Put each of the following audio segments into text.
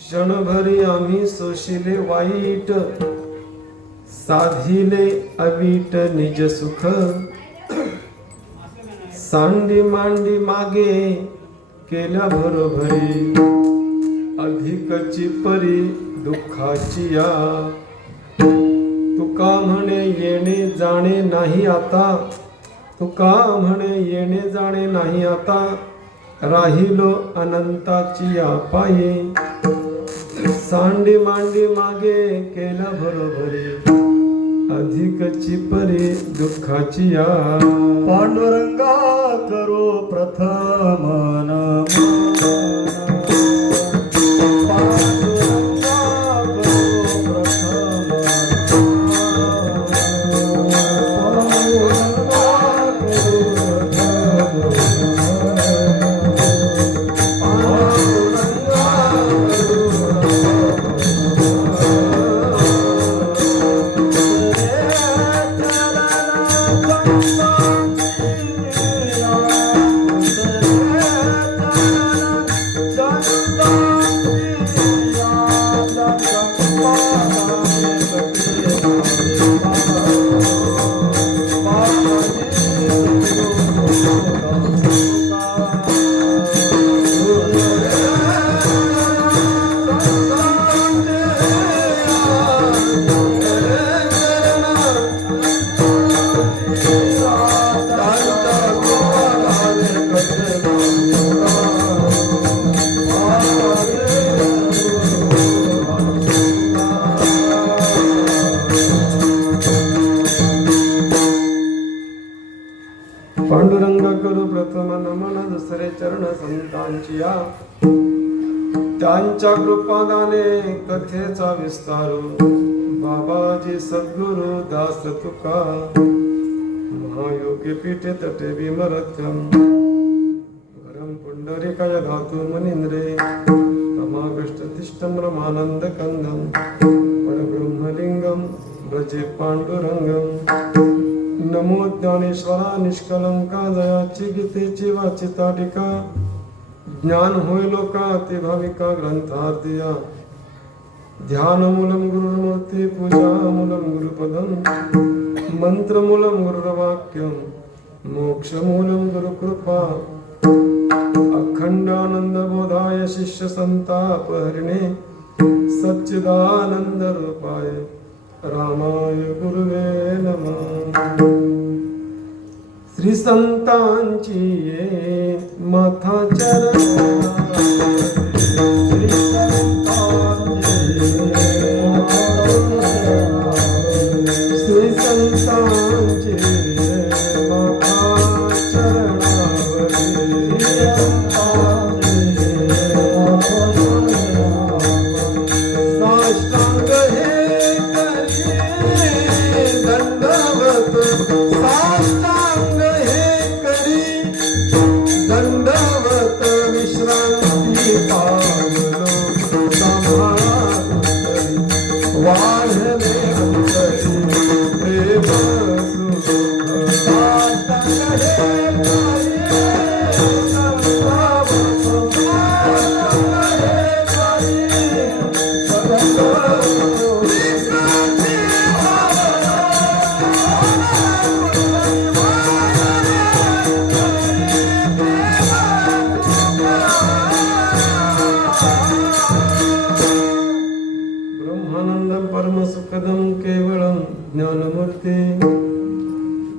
क्षणभरी आम्ही सोशिले वाईट, साधिले अवीट निज सुख, सांडी मांडी मागे केल्या भरोभरी, अधिकची परी दुःखाची या. तुका म्हणे येणे जाणे नाही आता, तुका म्हणे येणे जाणे नाही आता, राहिलो अनंताची या पायी. सांडी मांडी मागे केला भरोभरी, अधिकची परी दुःखाची या. पांडुरंगा करो प्रथम नमन, पांडुरंग करू प्रथम नमन, दुसरे चरण संतांची या. त्यांच्या कृपादाने कथेचा विस्तारू, बाबाजी सद्गुरु दास तुका. महायोगी पीठे तटे विमरथ्यम, वरम पुंडरीकाय धातु मुनींद्रे, तमागष्टतिष्ठम रमानंद कंदम, परब्रह्मलिंगम ब्रजे पांडुरंगम. नमो ज्ञानेश्वरा निष्कलंका, जयाची गीतेची वाचिता टीका. ज्ञान होय लोका ते भाविका ग्रंथार्थिया. ध्यानमूलम गुरुर्मूर्ती, पूजामूलम गुरुपदम, मंत्रमूलम गुरुर्वाक्यम, मोक्षमूलम गुरुकृपा. अखंडानंद बोधाय शिष्य संतापहरिणे, सच्चिदानंद रूपाय रामाय गुरुवे नमः. श्री संतांची ये माथा चरणा, श्री संतांची श्री संतांची माथा चरणावरी. साष्टांग हे दंडवत, साष्टांग हे करी दंडवत. विश्रांती पावलो समाधि, वाढले अंतरी प्रेम सुख. साष्टांग हे करी दंडवत, साष्टांग हे करी दंडवत. परम सुखदम केवलम ज्ञानमूर्ति,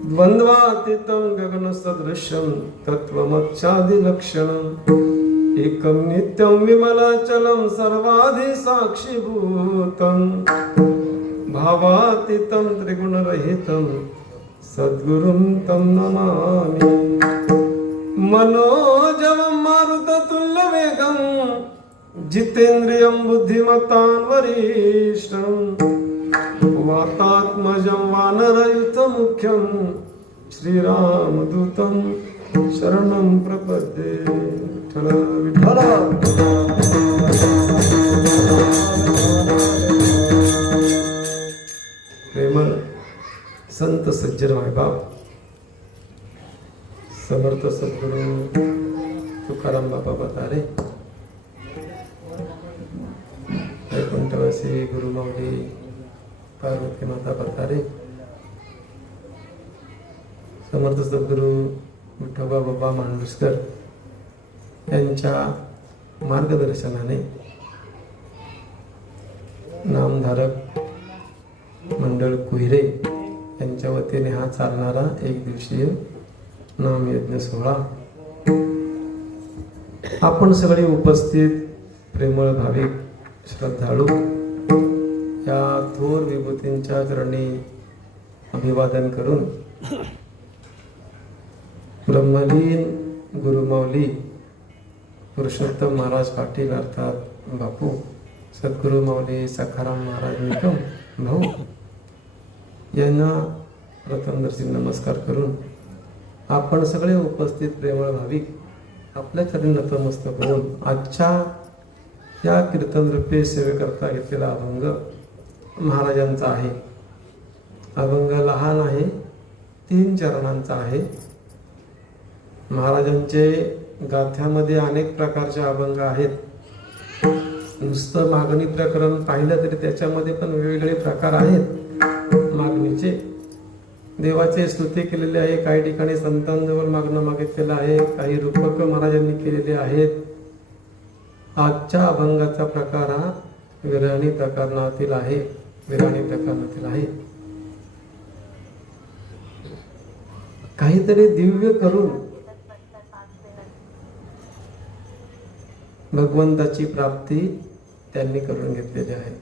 द्वंद्वातीतं गगन सदृश्यं तत्वमच्छादि लक्षणं. एकं नित्यं विमलाचलं सर्वाधि साक्षीभूतं, भावातीतं त्रिगुणरहितं सद्गुरुं तं नमामि. मनोजवं मारुततुल्यवेगं, जितेन्द्रियं बुद्धिमतां वरिष्ठं. वातात्मजं वानरयुतमुख्यं, श्रीरामदूतं शरणं प्रपद्ये. विठ्ठल प्रेमळ संत सज्जन मायबाप, समर्थ सद्गुरू तुकाराम सखाराम बाबा बतारे, वैकुंठवासी गुरुमाऊली पार्वती माता बतारे, समर्थ सद्गुरू विठोबा बाबा मांडुसकर यांच्या मार्गदर्शनाने नामधारक मंडळ कुहिरे यांच्या वतीने हा चालणारा एक दिवसीय नामयज्ञ सोहळा आपण सगळे उपस्थित प्रेमळ भाविक श्रद्धाळू या थोर विभूतींच्या चरणी अभिवादन करून ब्रह्मलीन गुरुमाऊली पुरुषोत्तम महाराज पाटील अर्थात बापू सद्गुरु माऊली सखाराम महाराज निकम भाऊ यांना प्रथमदर्शी नमस्कार करून आपण सगळे उपस्थित प्रेमळ भाविक आपल्या चरणी नतमस्तक होऊन आजच्या या कीर्तनरूपी सेवेकरता घेतलेला अभंग महाराजांचा आहे. अभंग लहान आहे, 3 चरणांचा आहे. महाराजांचे गाथ्यामध्ये अनेक प्रकारचे अभंग आहेत. नुसतं मागणी प्रकरण पाहिलं तरी त्याच्यामध्ये पण वेगवेगळे प्रकार आहेत मागणीचे. देवाचे स्तुती केलेले आहे, काही ठिकाणी संतांजवळ मागणं मागितलेलं आहे, काही रूपक महाराजांनी केलेले आहेत. आजच्या अभंगाचा प्रकार हा विरहाणी प्रकरणातील आहे. विरहाणी प्रकरणातील आहे. काहीतरी दिव्य करून भगवंताची प्राप्ती त्यांनी करून घेतलेली आहे.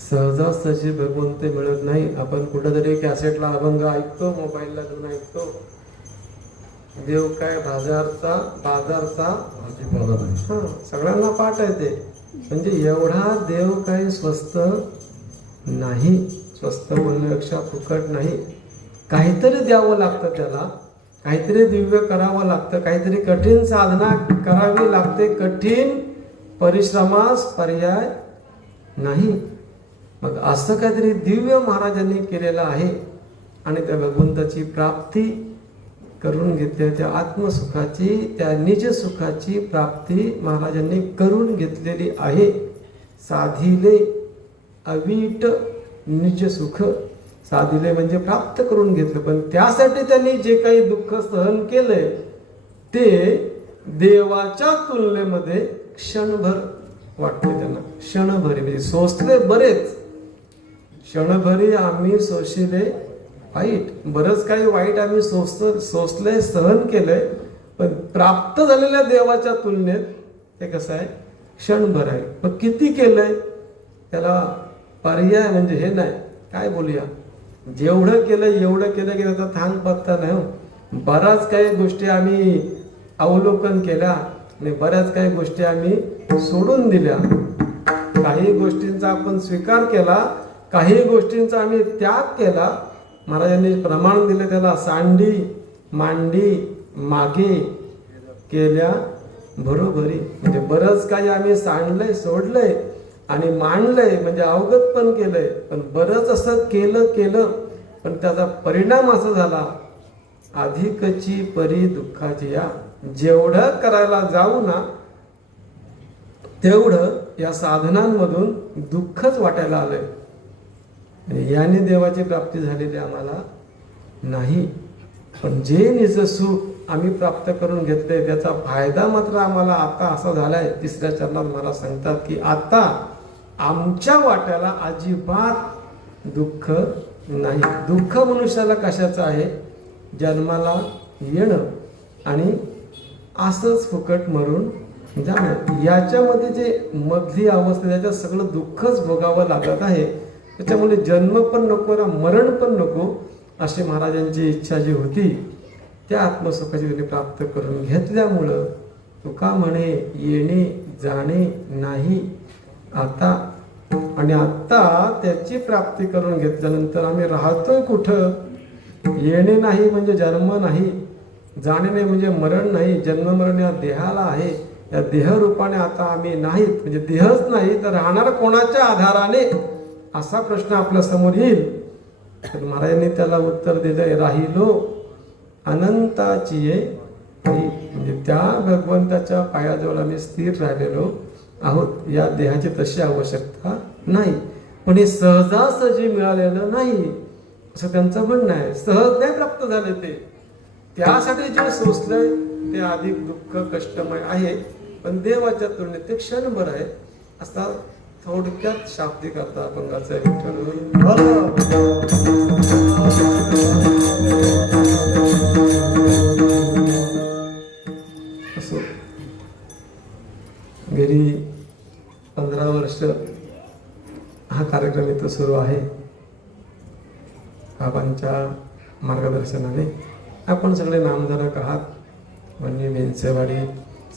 सहजासहजी भगवंत मिळत नाही. आपण कुठेतरी कॅसेटला अभंग ऐकतो, मोबाईलला घेऊन ऐकतो. देव काय बाजारचा भाजीपाला नाही. सगळ्यांना पाठ आहे ते. म्हणजे एवढा देव काही स्वस्त नाही. स्वस्त म्हणण्यापेक्षा फुकट नाही. काहीतरी द्यावं लागतं त्याला, काहीतरी दिव्य करावं लागतं, काहीतरी कठीण साधना करावी लागते. कठीण परिश्रमास पर्याय नाही. मग असं काहीतरी दिव्य महाराजांनी केलेलं आहे आणि त्या भगवंताची प्राप्ती करून घेतली. त्या आत्मसुखाची, त्या निज सुखाची प्राप्ती महाराजांनी करून घेतलेली आहे. साधिले अवीट निज सुख. साधिले म्हणजे प्राप्त करून घेतलं. पण त्यासाठी त्यांनी जे काही दुःख सहन केलंय ते देवाच्या तुलनेमध्ये क्षणभर वाटले त्यांना. क्षणभरी म्हणजे सोसले बरेच. क्षणभरी आम्ही सोशिले वाईट. बरंच काही वाईट आम्ही सोसले, सहन केलंय. पण प्राप्त झालेल्या देवाच्या तुलनेत ते कसं आहे, क्षणभर आहे. पण किती केलंय त्याला पर्याय म्हणजे हे नाही. काय बोलूया, जेवढं केलं एवढं केलं की त्याचा थांग पत्ता नाही. बऱ्याच काही गोष्टी आम्ही अवलोकन केल्या आणि बऱ्याच काही गोष्टी आम्ही सोडून दिल्या. काही गोष्टींचा आपण स्वीकार केला, काही गोष्टींचा आम्ही त्याग केला. महाराजांनी प्रमाण दिले त्याला, सांडी मांडी मागे केल्या बरोबरी. म्हणजे बरंच काही आम्ही सांडलंय, सोडलंय आणि मांडलंय म्हणजे अवगत पण केलंय. पण बरंच असं केलं पण त्याचा परिणाम असा झाला, अधिकची परी दुःखाची या. जेवढं करायला जाऊ ना तेवढं या साधनांमधून दुःखच वाटायला आलंय. याने देवाची प्राप्ती झालेली आम्हाला नाही. पण जे निज सुख आम्ही प्राप्त करून घेतले त्याचा फायदा मात्र आम्हाला आता असा झालाय. 3ऱ्या चरणात मला सांगतात की आता आमच्या वाट्याला अजिबात दुःख नाही. दुःख मनुष्याला कशाचं आहे, जन्माला येणं आणि असंच फुकट मरून जाणं. याच्यामध्ये जे मधली अवस्था त्याच्यात सगळं दुःखच भोगावं लागत आहे. त्याच्यामुळे जन्म पण नको ना मरण पण नको अशी महाराजांची इच्छा जी होती त्या आत्मसुखाची त्यांनी प्राप्त करून घेतल्यामुळं तुका म्हणे येणे जाणे नाही आता. आणि आता त्याची प्राप्ती करून घेतल्यानंतर आम्ही राहतोय कुठं. येणे नाही म्हणजे जन्म नाही, जाणे नाही म्हणजे मरण नाही. जन्म मरण या देहाला आहे. या देहरूपाने आता आम्ही नाहीत. म्हणजे देहच नाही तर राहणार कोणाच्या आधाराने असा प्रश्न आपल्या समोर येईल. तर महाराजांनी त्याला उत्तर दिलंय, राहिलो अनंताची नाही. म्हणजे त्या भगवंताच्या पायाजवळ आम्ही स्थिर राहिलेलो आहोत. या देहाची तशी आवश्यकता नाही. पण हे सहजासहजी मिळालेलं नाही असं त्यांचं म्हणणं आहे. सहज नाही प्राप्त झाले ते. त्यासाठी जे सोसलंय ते अधिक दुःख कष्टमय आहे. पण देवाच्या तुलनेत ते क्षणभर आहे. असा थोडक्यात शाब्दिक अर्थ अभंगाचा असो. गेली 15 वर्ष हा कार्यक्रम इथं सुरू आहे. बाबांच्या मार्गदर्शनाने आपण सगळे नामधारक आहात. वन्य भेंसेवाडी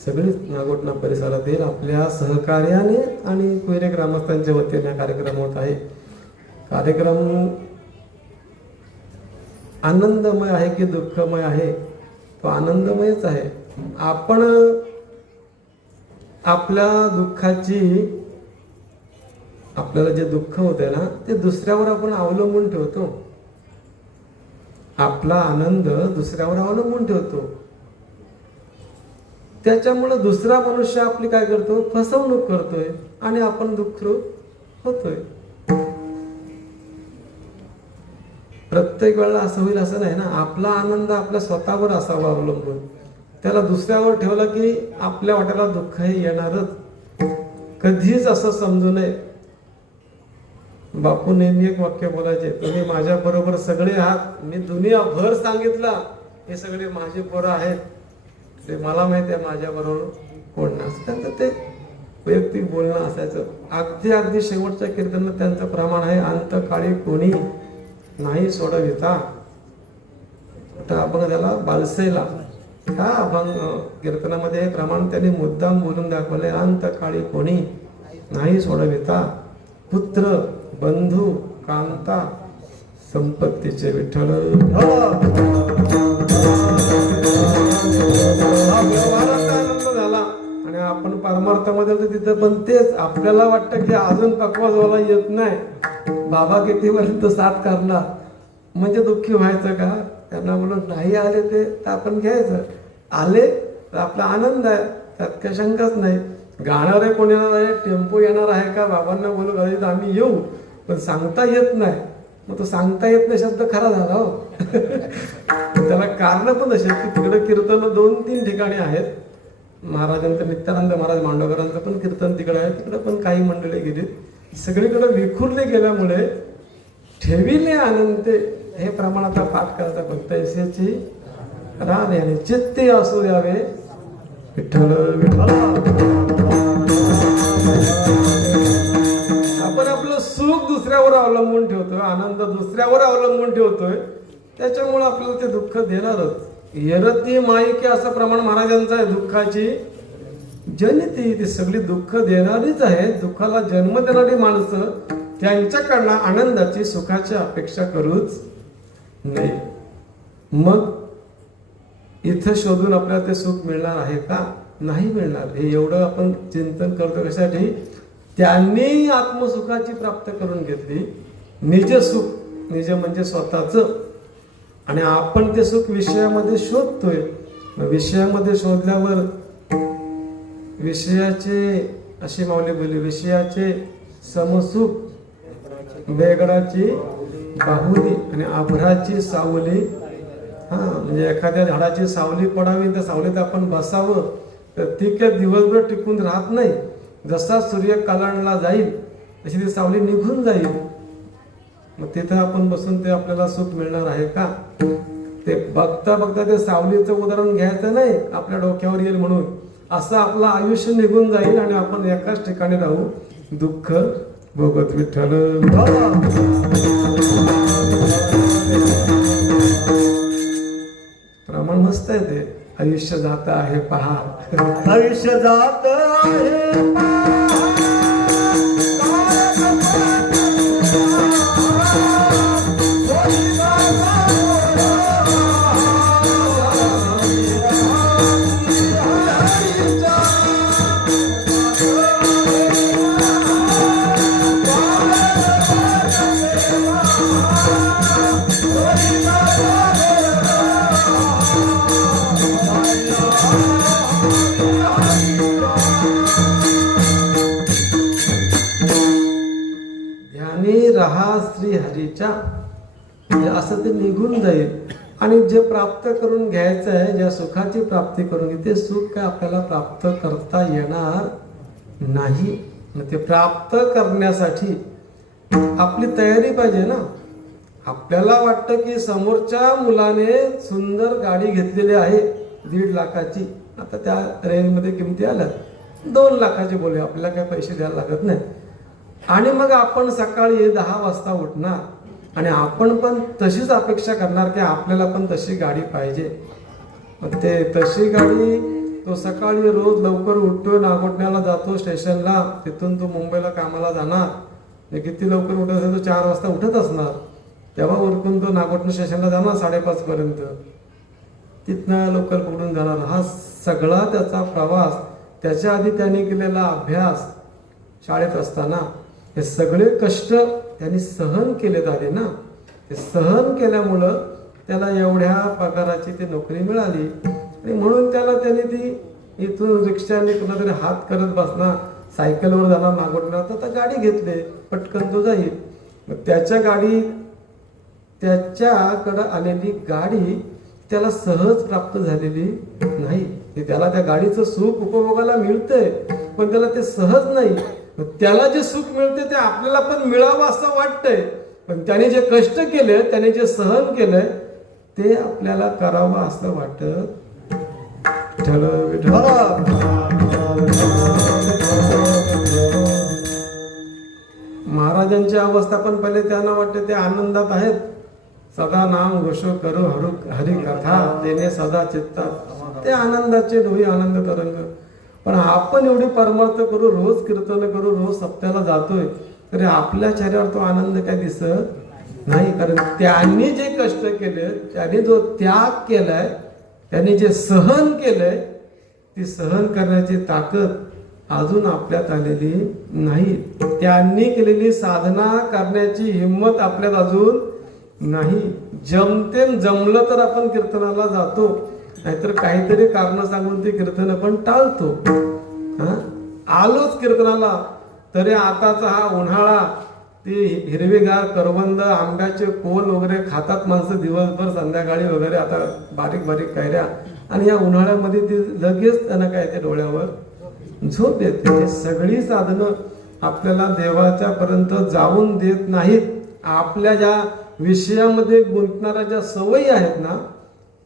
सगळीच नागोटणा परिसरातील आपल्या सहकार्याने आणि कुयरे ग्रामस्थांच्या वतीने कार्यक्रम होत आहे. कार्यक्रम आनंदमय आहे की दुःखमय आहे? तो आनंदमयच आहे. आपण आपल्या दुःखाची, आपल्याला जे दुःख होते ना ते दुसऱ्यावर आपण अवलंबून ठेवतो. आपला आनंद दुसऱ्यावर अवलंबून ठेवतो. त्याच्यामुळं दुसरा मनुष्य आपली काय करतो, फसवणूक करतोय आणि आपण दुःखरूप होतोय. प्रत्येक वेळेला असं होईल असं नाही ना. आपला आनंद आपल्या स्वतःवर असावा अवलंबून. त्याला दुसऱ्यावर ठेवला की आपल्या वाट्याला दुःख हे येणारच. कधीच असं समजू नये. बापू नेहमी एक वाक्य बोलायचे, तुम्ही माझ्या बरोबर सगळे आहात. मी दुनियाभर सांगितला हे सगळे माझे पोरं आहेत. ते मला माहिती आहे माझ्या बरोबर कोण नसतं. तर ते वैयक्तिक बोलणं असायचं. अगदी शेवटच्या कीर्तनात त्यांचं प्रमाण आहे, अंतकाळी कोणी नाही सोडविता. आता अभंग त्याला बालसेला ह्या अभंग कीर्तनामध्ये हे प्रमाण त्यांनी मुद्दाम बोलून दाखवले. अंतकाळी कोणी नाही सोडविता, पुत्र बंधू कांता संपत्तीचे विठ्ठल. व्यवहाराचा आनंद झाला आणि आपण परमार्थामध्ये तिथं पण तेच आपल्याला वाटतं की अजून पक्वा जोला येत नाही. बाबा कितीपर्यंत साथ करणार म्हणजे दुःखी व्हायचं का? त्यांना म्हणून नाही आले ते तर आपण घ्यायचं. आले तर आपला आनंद आहे, त्यात काही शंकाच नाही. गाणार आहे कोण येणार आहे, टेम्पो येणार आहे का, बाबांना बोलू घालायचं आम्ही येऊ, पण सांगता येत नाही. मग तो सांगता येत नाही शब्द खरा झाला हो. त्याला कारण पण असे की तिकडे कीर्तन 2-3 ठिकाणी आहेत. महाराजांचं नित्यानंद महाराज मांडवकरांचं पण कीर्तन तिकडे आहे. तिकडे पण काही मंडळी गेली. सगळीकडे विखुरले गेल्यामुळे ठेविले आनंद हे प्रमाण आता पाठ करायचा. फक्त ऐसेची राम याने चित्ते असू द्यावे विठ्ठल विठ्ठल. आपण आपलं सुख दुसऱ्यावर अवलंबून ठेवतोय, आनंद दुसऱ्यावर अवलंबून ठेवतोय. त्याच्यामुळे आपल्याला ते दुःख देणारच. येरती माईके असं प्रमाण महाराजांचं आहे. दुःखाची जनिती ती सगळी दुःख देणारीच आहे. दुःखाला जन्म देणारी माणसं त्यांच्याकडनं आनंदाची सुखाची अपेक्षा करूच नाही. मग इथं शोधून आपल्याला ते सुख मिळणार आहे का? नाही मिळणार. हे एवढं आपण चिंतन करतो कशासाठी? त्यांनी आत्मसुखाची प्राप्त करून घेतली. निज सुख, निज म्हणजे स्वतःच, आणि आपण ते सुख विषयामध्ये शोधतोय. विषयामध्ये शोधल्यावर विषयाचे अशी माऊली बोलली, विषयाचे समसुख, बेगडाची बाहुली आणि आभराची सावली. म्हणजे एखाद्या झाडाची सावली पडावी तर सावलीत आपण बसावं तर ती काय दिवसभर टिकून राहत नाही. जसा सूर्य कलांडला जाईल तशी ती सावली निघून जाईल. मग तिथं आपण बसून ते आपल्याला सुख मिळणार आहे का? ते बघता बघता ते सावलीचं उदाहरण घ्यायचं नाही आपल्या डोक्यावर येईल म्हणून. असं आपलं आयुष्य निघून जाईल आणि आपण एकाच ठिकाणी राहू दुःख भोगत विठ्ठल. प्रमाण मस्त आहे ते. आयुष्य जात आहे पहा, आयुष्य जात आहे पहा. श्रीहरीच्या, म्हणजे असं ते निघून जाईल. आणि जे प्राप्त करून घ्यायचं आहे, ज्या सुखाची प्राप्ती करून घ्यायची, ते सुख काय आपल्याला प्राप्त करता येणार नाही. मग ते प्राप्त करण्यासाठी आपली तयारी पाहिजे ना. आपल्याला वाटतं की समोरच्या मुलाने सुंदर गाडी घेतलेली आहे 1.5 लाखाची, आता त्या रेंजमध्ये किमती आल्यात 2 लाखाची बोलूया, आपल्याला काय पैसे द्यायला लागत नाही. आणि मग आपण सकाळी 10 वाजता उठणार आणि आपण पण तशीच अपेक्षा करणार की आपल्याला पण तशी गाडी पाहिजे. मग ते तशी गाडी तो सकाळी रोज लवकर उठतो, नागोठण्याला जातो स्टेशनला, तिथून तो मुंबईला कामाला जाणार. किती लवकर उठत असेल तो 4 वाजता उठत असणार, तेव्हा उरकून तो नागोठणे स्टेशनला जाणार 5:30 पर्यंत, तिथनं लवकर पकडून जाणार. हा सगळा त्याचा प्रवास, त्याच्या आधी त्याने केलेला अभ्यास शाळेत असताना, हे सगळे कष्ट त्यांनी सहन केलेत आले ना. ते सहन केल्यामुळं त्याला एवढ्या पगाराची ती नोकरी मिळाली. आणि म्हणून त्यांनी ती इथून रिक्षाने कुठला तरी हात करत बसणार, सायकलवर जाणार नागोठणार, तर आता गाडी घेतले, पटकन तो जाईल. मग त्याच्याकडं आलेली गाडी त्याला सहज प्राप्त झालेली नाही. त्याला त्या गाडीचं सुख उपभोगायला मिळतंय, पण त्याला ते सहज नाही. त्याला जे सुख मिळते ते आपल्याला पण मिळावं असं वाटतंय, पण त्याने जे कष्ट केले, त्याने जे सहन केलंय ते आपल्याला करावं असं वाटत. महाराजांची अवस्था पण पहिले त्यांना वाटते ते आनंदात आहेत. सदा नाम घोषो करो हरी कथा देणे सदा चित्तात, ते आनंदाचे डोही आनंद तरंग. पण आपण एवढी परमार्थ करू, रोज कीर्तन करू, रोज सप्त्याला जातोय, तरी आपल्या चेहऱ्यावर तो आनंद काय दिसत नाही. कारण त्यांनी जे कष्ट केले, त्यांनी जो त्याग केलाय, त्यांनी जे सहन केलंय, ती सहन करण्याची ताकद अजून आपल्यात आलेली नाही. त्यांनी केलेली साधना करण्याची हिंमत आपल्यात अजून नाही. जमतेम जमलं तर आपण कीर्तनाला जातो, नाहीतर काहीतरी कारण सांगून ते कीर्तन आपण टाळतो. आलोच कीर्तनाला तरी आताचा हा उन्हाळा, ते हिरवेगार करवंद, आंब्याचे कोल वगैरे खातात माणसं दिवसभर, संध्याकाळी वगैरे आता बारीक बारीक कैऱ्या, आणि या उन्हाळ्यामध्ये ते लगेच त्यांना काय ते डोळ्यावर झोप येते. हे सगळी साधनं आपल्याला देवाच्या पर्यंत जाऊन देत नाहीत. आपल्या ज्या विषयामध्ये गुंतणाऱ्या ज्या सवयी आहेत ना,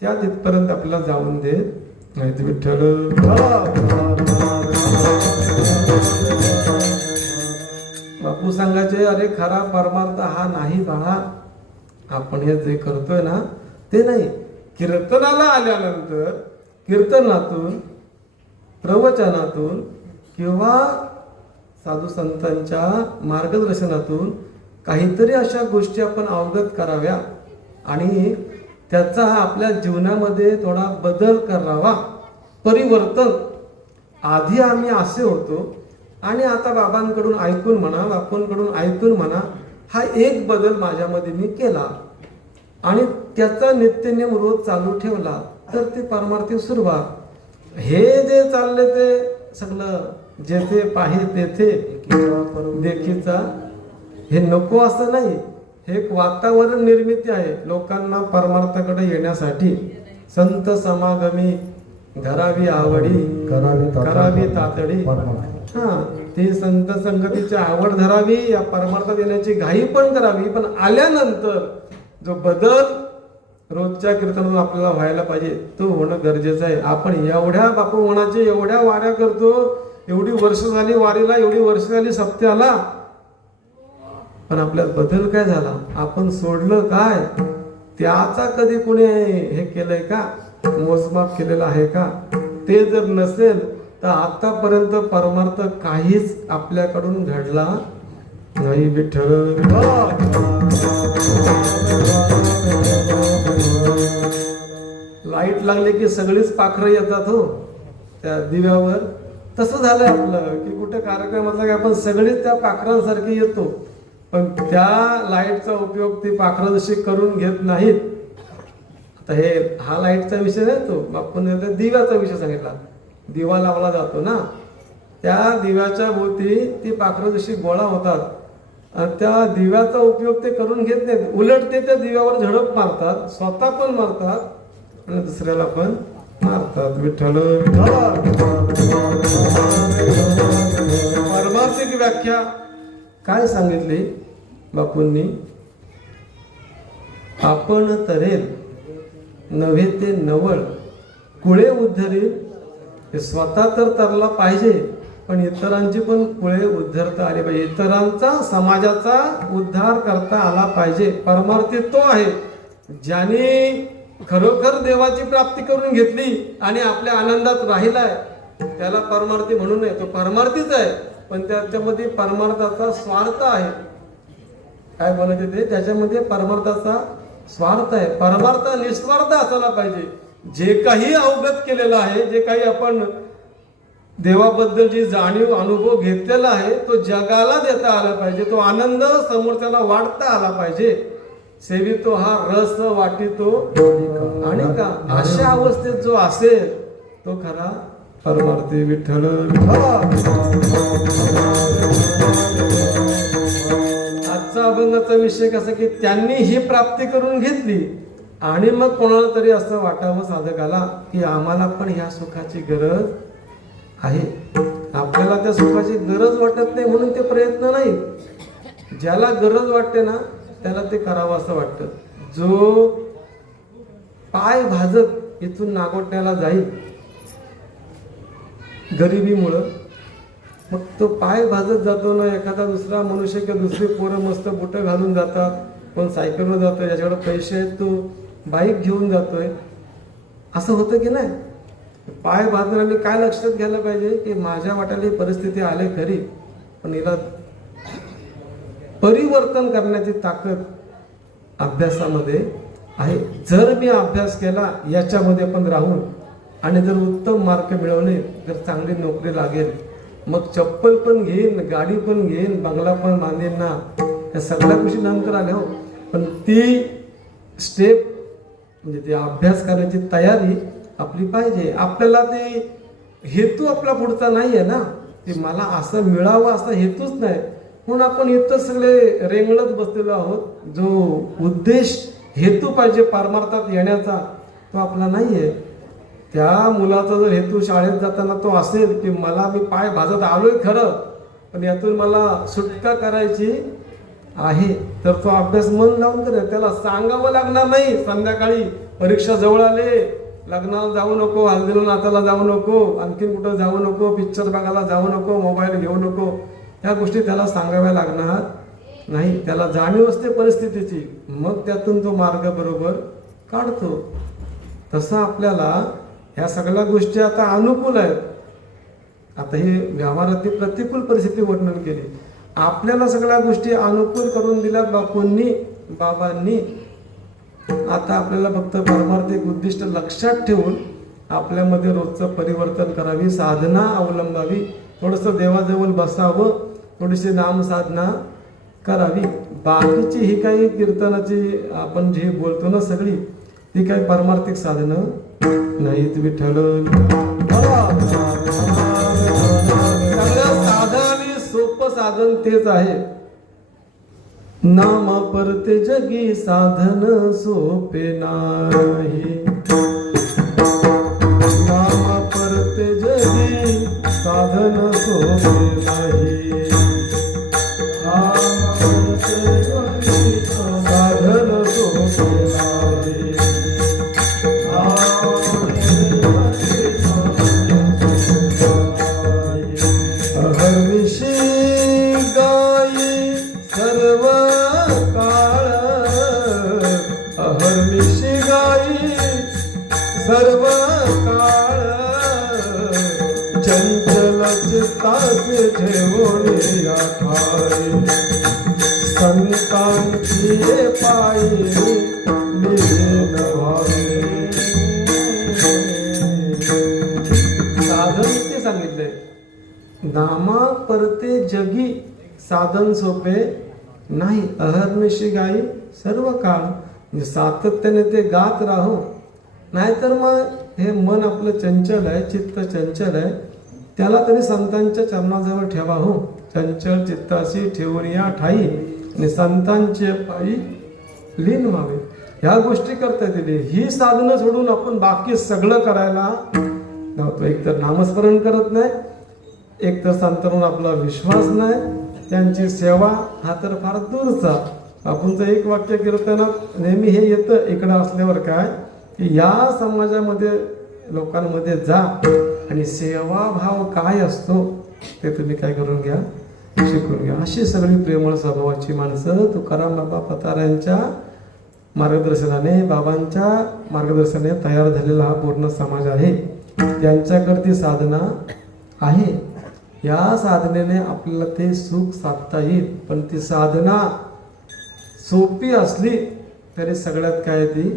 त्या तिथपर्यंत आपल्याला जाऊन देत नाहीत. विठ्ठल बापू सांगायचे, अरे खरा परमार्थ हा नाही बाळा, आपण हे जे करतोय ना ते नाही. कीर्तनाला आल्यानंतर कीर्तनातून, प्रवचनातून किंवा साधू संतांच्या मार्गदर्शनातून काहीतरी अशा गोष्टी आपण अवगत कराव्या आणि त्याचा आपल्या जीवनामध्ये थोडा बदल करावा, परिवर्तन. आधी आम्ही असे होतो आणि आता बाबांकडून ऐकून म्हणा, बापूंकडून ऐकून म्हणा, हा एक बदल माझ्यामध्ये मी केला आणि त्याचा नित्यनेम रोज चालू ठेवला, तर ते परमार्थिक सुरुवात. हे जे चालले ते सगळं जेथे पाहे तेथे देखीचा, हे नको असं नाही. हे एक वातावरण निर्मिती आहे लोकांना परमार्थाकडे येण्यासाठी. संत समागमी धरावी आवडी, करावी तातडी. ती संत संगतीची आवड धरावी, या परमार्थात येण्याची घाई पण करावी. पण आल्यानंतर जो बदल रोजच्या कीर्तनातून आपल्याला व्हायला पाहिजे तो होणं गरजेचं आहे. आपण एवढ्या बापू म्हणाचे एवढ्या वाऱ्या करतो, एवढी वर्ष झाली वारीला, एवढी वर्ष झाली सप्त्याला, पण आपल्यात बदल काय झाला? आपण सोडलं काय? त्याचा कधी कोणी हे केलंय का? मोजमाप केलेलं आहे का? ते जर नसेल तर आतापर्यंत परमार्थ काहीच आपल्याकडून घडला नाही. विठ्ठल लाईट लागले की सगळीच पाखरं येतात हो त्या दिव्यावर. तसं झालंय आपलं की कुठे कार्यक्रम असला की आपण सगळीच त्या पाखरांसारखे येतो, पण त्या लाईटचा उपयोग ती पाखरं जशी करून घेत नाहीत. आता हा लाईटचा विषय नाही, तो आपण दिव्याचा विषय सांगितला. दिवा लावला जातो ना, त्या दिव्याच्या भोवती ती पाखरं जशी गोळा होतात त्या दिव्याचा उपयोग ते करून घेत नाहीत, उलट ते त्या दिव्यावर झडप मारतात, स्वतः पण मारतात आणि दुसऱ्याला पण मारतात. विठ्ठल पारमार्थिक व्याख्या काय सांगितली बापूंनी? आपण तरेल नव्हे ते नवळ, कुळे उद्धरेल. हे स्वतः तर तरला पाहिजे, पण इतरांची पण कुळे उद्धरता आली पाहिजे, इतरांचा समाजाचा उद्धार करता आला पाहिजे. परमार्थी तो आहे ज्याने खरोखर देवाची प्राप्ती करून घेतली आणि आपल्या आनंदात राहिलाय, त्याला परमार्थी म्हणू नये. तो परमार्थीच आहे, पण त्याच्यामध्ये परमार्थाचा स्वार्थ आहे. काय बोलायचे ते? त्याच्यामध्ये परमार्थाचा स्वार्थ आहे. परमार्थ निस्वार्थ असायला पाहिजे. जे काही अवगत केलेलं आहे, जे काही आपण देवाबद्दल जी जाणीव अनुभव घेतलेला आहे, तो जगाला देता आला पाहिजे. तो आनंद समोरच्याला वाटता आला पाहिजे. सेवितो हा रस वाटितो आणि का, अशा अवस्थेत जो असेल तो खरा परमार्थी. विठ्ठल आजचा अभंगाचा विषय कसा की त्यांनी ही प्राप्ती करून घेतली आणि मग कोणाला तरी असं वाटावं साधकाला की आम्हाला पण ह्या सुखाची गरज आहे. आपल्याला त्या सुखाची गरज वाटत नाही म्हणून ते प्रयत्न नाही. ज्याला गरज वाटते ना त्याला ते करावं असं वाटतं. जो पाय भाजत इथून नागोठण्याला जाईल गरिबीमुळं, मग तो पाय भाजत जातो ना. एखादा दुसरा मनुष्य किंवा दुसरी पोरं मस्त बुटं घालून जातात, कोण सायकलवर जातोय, ज्याच्याकडे पैसे आहेत तो बाईक घेऊन जातोय, असं होतं की नाही? पाय भाजणाऱ्यांनी काय लक्षात घ्यायला पाहिजे की माझ्या वाट्याला ही परिस्थिती आली खरी, पण हिला परिवर्तन करण्याची ताकद अभ्यासामध्ये आहे. जर मी अभ्यास केला याच्यामध्ये पण राहून आणि जर उत्तम मार्क मिळवले, जर चांगली नोकरी लागेल, मग चप्पल पण घेईन, गाडी पण घेईन, बंगला पण बांधेन ना. या सगळ्या गोष्टी नंतर आल्या हो, पण ती स्टेप म्हणजे ती अभ्यास करण्याची तयारी आपली पाहिजे. आपल्याला ते हेतू आपला पुढचा नाही आहे ना, की मला असं मिळावं असा हेतूच नाही, म्हणून आपण इथं सगळे रेंगळत बसलेलो आहोत. जो उद्देश हेतू पाहिजे परमार्थात येण्याचा तो आपला नाही आहे. त्या मुलाचा जर हेतू शाळेत जाताना तो असेल की मला मी पाय भाजत आलोय खरं, पण यातून मला सुटका करायची आहे, तर तो अभ्यास मन लावून करेल. त्याला सांगावं लागणार नाही संध्याकाळी परीक्षा जवळ आले, लग्नाला जाऊ नको, हल्दीला नाचाला जाऊ नको, आणखीन कुठं जाऊ नको, पिक्चर बघायला जाऊ नको, मोबाईल घेऊ नको, ह्या गोष्टी त्याला सांगाव्या लागणार नाही. त्याला जाणीव असते परिस्थितीची, मग त्यातून तो मार्ग बरोबर काढतो. तसं आपल्याला ह्या सगळ्या गोष्टी आता अनुकूल आहेत. आता ही व्यवहारातली प्रतिकूल परिस्थिती वर्णन केली, आपल्याला सगळ्या गोष्टी अनुकूल करून दिल्या बाबांनी. आता आपल्याला फक्त परमार्थिक उद्दिष्ट लक्षात ठेवून आपल्यामध्ये रोजचं परिवर्तन करावी, साधना अवलंबावी, थोडंसं देवाजवळ बसावं, थोडीशी नामसाधना करावी. बाकीची ही काही कीर्तनाची आपण जी बोलतो ना सगळी, ती काही परमार्थिक साधनं नाहीत. विठ्ठल सगळं साधं आणि सोपं साधन तेच आहे. नाम परते जगी साधन सोपे नाही, नाम परते जगी साधन सोपे नाही, नाम परते जगी साधन सोपे नाही. अहर्निशी गाई सर्व काळ, अहर्निशी गाई सर्व काळ, चंचल चित्ताचे ठेवणे या ठाई, संतांची पायी लीन व्हावे. साधन ते सांगितलंय, नामा परते जगी साधन सोपे नाही, अहर्निशी गाई सर्व काळ. म्हणजे सातत्याने ते गात राहू, नाहीतर मग हे मन आपलं चंचल आहे, चित्त चंचल आहे, त्याला तरी संतांच्या चरणाजवळ ठेवा हो. चंचल चित्ताशी ठेवून या ठाई आणि संतांचे पायी लीन व्हावे. ह्या गोष्टी करता येतील. ही साधनं सोडून आपण बाकी सगळं करायला लावतो. एक तर नामस्मरण करत नाही, एक तर संतांवर आपला विश्वास नाही, त्यांची सेवा हा तर फार दूरचा. आपणचं एक वाक्य कीर्तनात नेहमी हे येतं इकडं असल्यावर काय की या समाजामध्ये लोकांमध्ये जा आणि सेवाभाव काय असतो ते तुम्ही काय करून घ्या, शिकून घ्या. अशी सगळी प्रेमळ स्वभावाची माणसं तुकाराम बाबा पतारांच्या मार्गदर्शनाने, बाबांच्या मार्गदर्शनाने तयार झालेला हा पूर्ण समाज आहे. त्यांच्याकरती साधना आहे. या साधनेने आपल्याला ते सुख साधता येईल. पण ती साधना सोपी असली तरी सगळ्यात काय ती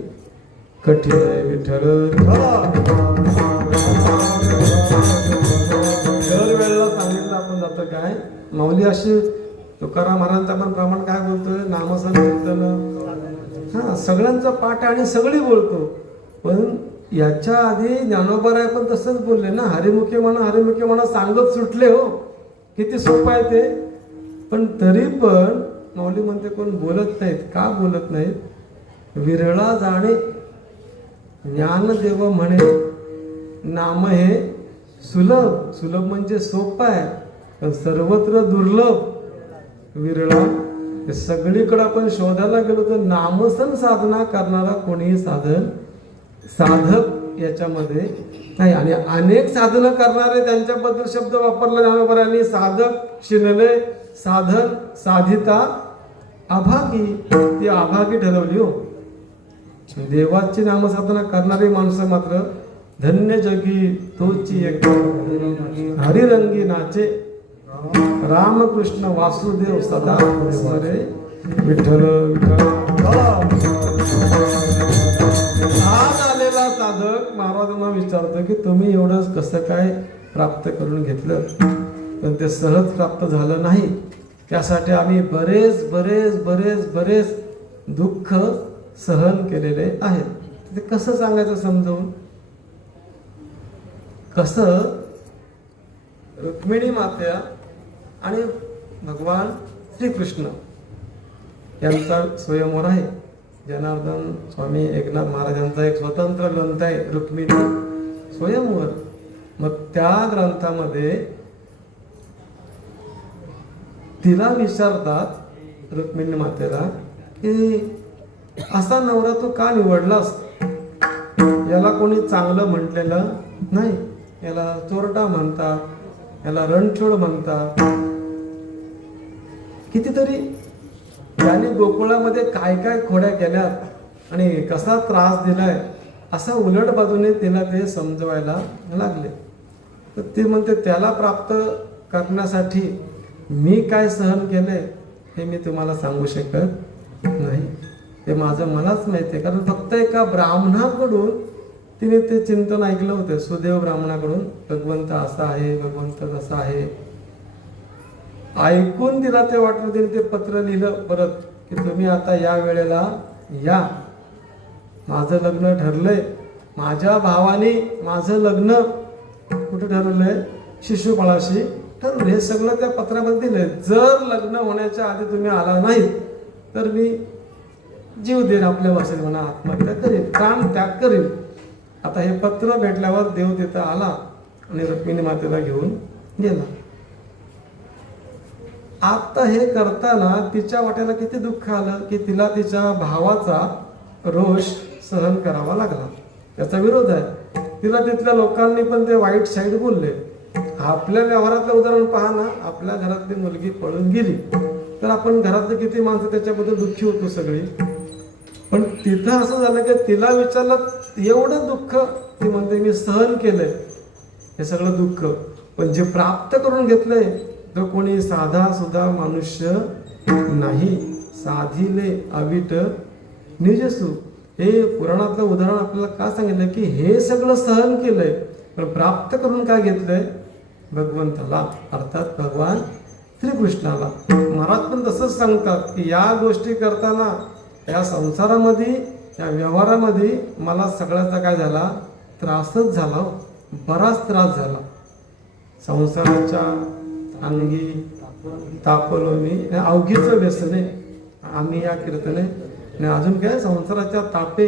कठीण आहे. विठ्ठल दरवेळेला सांगितलं आपण जातं काय माऊली अशी तुकाराम महाराजांचा पण प्रमाण काय बोलतोय, नामस्मरण हा सगळ्यांचा पाठ आणि सगळी बोलतो. पण याच्या आधी ज्ञानोबराय पण तसंच बोलले ना, हरिमुखे म्हणा सांगत सुटले हो. किती सोपं आहे ते. पण तरी पण माऊली म्हणते कोण बोलत नाहीत. का बोलत नाहीत? विरळा जाणे ज्ञानदेव म्हणे नाम हे सुलभ. सुलभ म्हणजे सोपं आहे, पण सर्वत्र दुर्लभ. विरळा हे सगळीकडे आपण शोधायला गेलो तर नामसन साधना करणारा कोणीही साधक याच्यामध्ये नाही. आणि अनेक साधनं करणारे त्यांच्याबद्दल शब्द वापरला ज्ञानोबरायांनी. साधक शिनले साधन साधिता अभागी. ती अभागी ठरवली हो. देवाची नामसाधना करणारी माणसं मात्र धन्य जगी तोची एक हरिरंगी नाचे रामकृष्ण वासुदेव सदा स्मरे. विठ्ठल आज आलेला साधक महाराजांना विचारतो की तुम्ही एवढं कसं काय प्राप्त करून घेतलं. पण ते सहज प्राप्त झालं नाही. त्यासाठी आम्ही बरेच बरेच बरेच बरेच दुःख सहन केलेले आहेत. ते कसं सांगायचं समजावून? कसं रुक्मिणी माता आणि भगवान श्रीकृष्ण यांचा स्वयंवर आहे. जनार्दन स्वामी एकनाथ महाराजांचा एक स्वतंत्र ग्रंथ आहे रुक्मिणी स्वयंवर. मग त्या ग्रंथामध्ये तिला विचारतात रुक्मिणी मातेला की असा नवरा तू का निवडलास? याला कोणी चांगलं म्हटलेलं नाही. याला चोरटा म्हणतात, याला रणछोड म्हणतात. कितीतरी त्याने गोकुळामध्ये काय काय खोड्या केल्यात आणि कसा त्रास दिलाय असा उलट बाजूने तिला ते समजवायला लागले. तर ते म्हणते त्याला प्राप्त करण्यासाठी मी काय सहन केले हे मी तुम्हाला सांगू शकत नाही. ते माझं मलाच माहिती आहे. कारण फक्त एका ब्राह्मणाकडून तिने ते चिंतन ऐकलं होतं. सुदेव ब्राह्मणाकडून भगवंत असा आहे, भगवंत तसा आहे. ऐकून तिला ते वाटलं. तिने ते पत्र लिहिलं परत की तुम्ही आता या वेळेला या. माझं लग्न ठरलंय. माझ्या भावाने माझं लग्न कुठे ठरवलंय? शिशुपाळाशी ठरवलं. हे सगळं त्या पत्रामध्ये दिलंय. जर लग्न होण्याच्या आधी तुम्ही आला नाही तर मी जीव देईन. आपल्या भाषेत म्हणा आत्महत्या करीन, प्राण त्याग करीन. आता हे पत्र भेटल्यावर देव तिथं आला आणि रुक्मिणी मातेला घेऊन गेला. आता हे करताना तिच्या वाट्याला किती दुःख आलं की तिला तिच्या भावाचा रोष सहन करावा लागला. त्याचा विरोध आहे. तिला तिथल्या लोकांनी पण ते वाईट साईड बोलले. आपल्या व्यवहारातलं उदाहरण पहा ना. आपल्या घरातली मुलगी पळून गेली तर आपण घरातले किती माणसं त्याच्याबद्दल दुःखी होतो सगळी. पण तिथं असं झालं की तिला विचारलं एवढं दुःख ती म्हणते मी सहन केलंय हे सगळं दुःख. पण जे प्राप्त करून घेतलंय तो कोणी साधा सुद्धा मनुष्य नाही. साधिले अविट निजसू. हे पुराणातलं उदाहरण आपल्याला का सांगितलं की हे सगळं सहन केलंय पण प्राप्त करून काय घेतलंय? भगवंताला, अर्थात भगवान श्रीकृष्णाला. महाराज पण तसंच सांगतात की या गोष्टी करताना या संसारामध्ये या व्यवहारामध्ये मला सगळ्याचा काय झाला? त्रासच झाला. बराच त्रास झाला. संसाराच्या अंगी तापलो मी अवघीचं व्यसन आहे आम्ही या कीर्तने आणि अजून काय संसाराच्या तापे